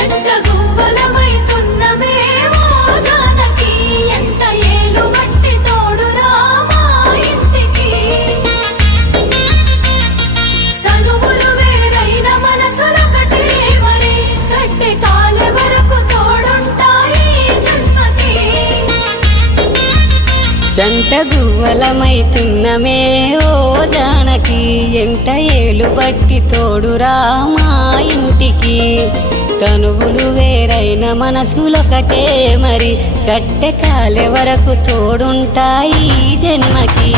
జంట గువ్వలమైతున్నమే ఓ జానకి ఎంత ఏలు బట్టి తోడురా మా ఇంటికి తనువులు వేరైన మనసులొకటే మరి కట్టె కాలే వరకు తోడుంటాయి జన్మకి జంట గువ్వలమైతున్నమే ఓ జానకి ఎంట ఏలు బట్టి తోడురా మా ఇంటికి తనువులు వేరైన మనసులొకటే మరి కట్టె కాలే వరకు తోడుంటాయి జన్మకి